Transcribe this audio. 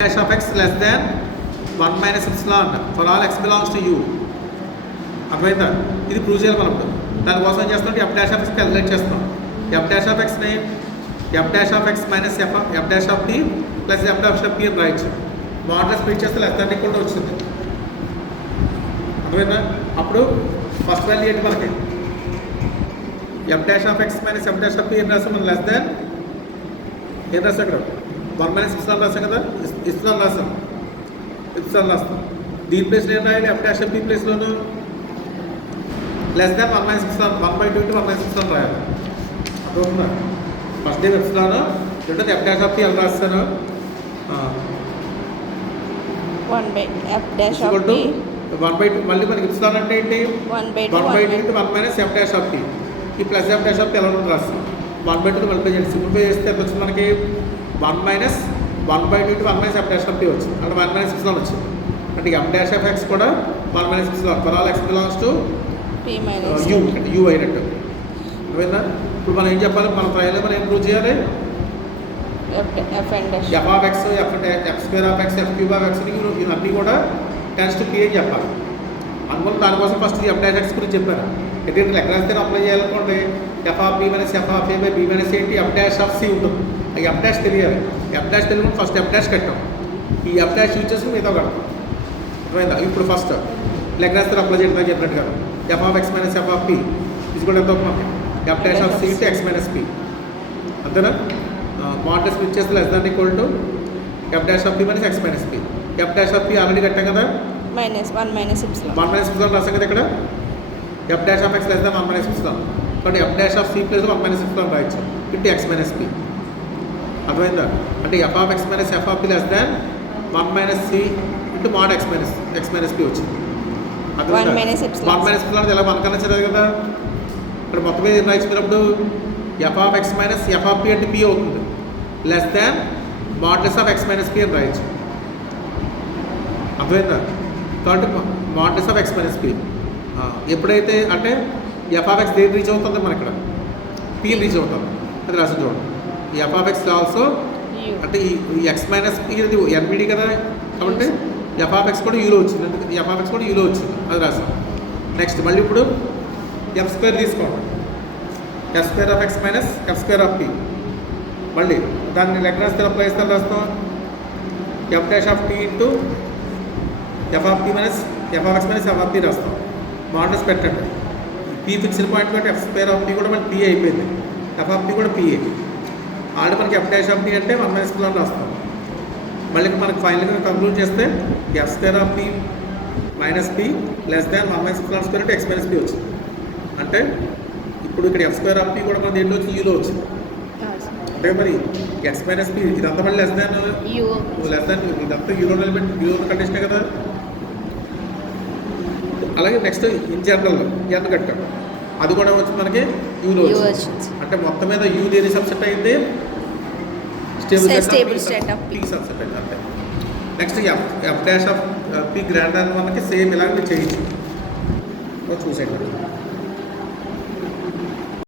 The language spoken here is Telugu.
dash of x less than 1 minus epsilon for all x belongs to u. అర్థమైందా? ఇది ప్రూవ్ చేయాలి మనం. దానికోసం ఏం చేస్తాం, f dash of x calculate చేస్తాం. ఎఫ్ డాష్ ఆఫ్ ఎక్స్ని f dash of x minus f dash of p plus f dash of p అని రాయొచ్చు. మోడల్ స్పీడ్ చేస్తే లెస్ దాన్ ఈక్వల్ టు వచ్చింది. అర్థమైందా? అప్పుడు ఫస్ట్ వాల్యూ ఏంటి మనకి, f dash of x minus f dash of p అని రాస్తాం. మనం లెస్ దాన్ ఏం రాస్తాం, ఇక్కడ 1 మైనస్ ఇప్సిలాన్ రాస్తాం కదా, ఇప్సిలాన్ రాస్తాం. దీని ప్లేస్లో ఏం రాయాలి, ఎఫ్ డాష్ ఆఫ్ పి ప్లేస్లోను less than 1 minus epsilon 1/2 1 minus epsilon రాయాలి. అర్థమవుతుందా? ఫస్ట్ డే ఇప్సిలాన్, రెండోది ఎఫ్ డాష్ ఆఫ్ పి ఎలా రాస్తాను, 1/2 మళ్ళీ మనకి ఇప్సిలాన్ అంటే ఏంటి, 1/2 1 minus f dash of p. ఈ plus f dash of p ఎలా ఉంటుంది రాస్తాం. 1/2 మల్టిప్లై చేయండి, సింప్లిఫై చేస్తే ఎంత వచ్చింది మనకి, 1 minus 1/2 1 minus f dash of P వచ్చింది. అంటే 1 మైనస్ ఇప్సిలాన్ వచ్చింది. అంటే ఎఫ్ డాష్ ఆఫ్ ఎక్స్ కూడా 1 minus epsilon for all x belongs to U, అంటే యూ అయినట్టు. అర్థమైందా? ఇప్పుడు మనం ఏం చెప్పాలి, మన ట్రయల్లో మనం ఏం ప్రూవ్ చేయాలి, F of X F square of X F cube of X ఇవన్నీ కూడా టెన్స్ టు పి అని చెప్పాలి. అనుకున్న దానికోసం ఫస్ట్ ఎఫ్ డాష్ ఎక్స్ గురించి చెప్పాను. ఎందుకంటే లెక్క రాస్తే అప్లై చేయాలనుకోండి, f of b minus f of a by b minus ఏంటి, ఎఫ్ డాష్ ఆఫ్ సి ఉంటుంది. ఆ ఎఫ్ డాష్ తెలియాలి. ఎఫ్ డాష్ తెలియకుండా ఫస్ట్ ఎఫ్ డాష్ కట్టాం. ఈ ఎఫ్ డాష్ యూజ్ చేసుకుని మిగతా కడతాం. అర్థమైందా? ఇప్పుడు ఫస్ట్ లెక్క రాస్తే అప్లై చేయడం చెప్పినట్టుగా f of x minus f of p ఇది కూడా ఎంత అవుతుంది, f dash of c into x minus p. అంతేనా? మోడల్ స్ప్లిట్ చేస్తే less than equal to f dash of p minus x minus p. F dash of p already కట్టాం కదా, 1 మైనస్ ఇప్సిలాన్ రాసాం కదా ఇక్కడ. F dash of x less than 1 minus epsilon. కాబట్టి f dash of c plus 1 minus epsilon రాయొచ్చు ఇంటూ ఎక్స్ మైనస్ పి. అర్థమైందా? అంటే f of x minus f of p less than 1 minus c into mod x minus p వచ్చింది. 1 మైనస్ ఇప్సిలాన్ ఎలా మనకన్నా చదివారు కదా. ఇక్కడ మొత్తం మీద రాయించుకున్నప్పుడు f of x minus f of p అంటే పి అవుతుంది, less than modulus of x minus p అని రాయొచ్చు. అర్థమైందా? కాబట్టి modulus of x minus p ఎప్పుడైతే అంటే ఎఫ్ ఆఫ్ ఎక్స్ దేని రీచ్ అవుతుంది, మన ఇక్కడ పి రీచ్ అవుతుంది. అది రాసి చూడండి. ఈ ఎఫ్ ఆఫ్ ఎక్స్ ఆల్సో అంటే ఈ ఎక్స్ మైనస్ పి అది ఎన్బిడి కదా, కాబట్టి ఎఫ్ ఆఫ్ ఎక్స్ కూడా యూలో వచ్చింది. అందుకే ఎఫ్ ఆఫ్ ఎక్స్ కూడా యూలో వచ్చింది, అది రాసాం. నెక్స్ట్ మళ్ళీ ఇప్పుడు ఎఫ్ స్క్వేర్ తీసుకోండి. F square of x minus f square of p. మళ్ళీ దాన్ని లెక్క రాస్తే అప్లై చేస్తాను రాస్తాం, f dash of t into f of p minus f of x minus f of p రాస్తాం. మోడల్స్ పెట్టండి. పీ ఫిక్స్డ్ పాయింట్ కాబట్టి ఎఫ్ స్క్వేర్ ఆఫ్ పి కూడా మనకి పి అయిపోయింది, ఎఫ్ ఆఫ్ పి కూడా పిఏ. ఆల్రెడీ మనకి ఎఫ్ డాష్ ఆఫ్ పి అంటే 1 మైనస్ ఇప్సిలాన్ రాస్తాం. మళ్ళీ మనకి ఫైనల్గా కంక్లూడ్ చేస్తే f square of p minus p less than 1 minus epsilon square అంటే ఎక్స్ మైనస్ పి వచ్చింది. అంటే ఇప్పుడు ఇక్కడ ఎఫ్ స్క్వేర్ ఆఫ్ పి కూడా మన దేంట్లో వచ్చి యూలో వచ్చింది. అంటే మరి ఎక్స్ మైనస్ పి ఇదంతా మళ్ళీ లెస్ దాన్ ఇదంతా యూలో ఎలిమెంట్ యూలో కండిషనే కదా. అలాగే నెక్స్ట్ ఇన్ జనరల్ ఎన్ కట్టాం, అది కూడా వచ్చి మనకి యూలో వచ్చింది. అంటే మొత్తం మీద యూ దేని సబ్సెట్ అయింది, stable state of P subset అయింది. అంటే next F dash of P grand అని మనకి సేమ్ ఇలాంటివి చేయొచ్చు, చూసేయండి.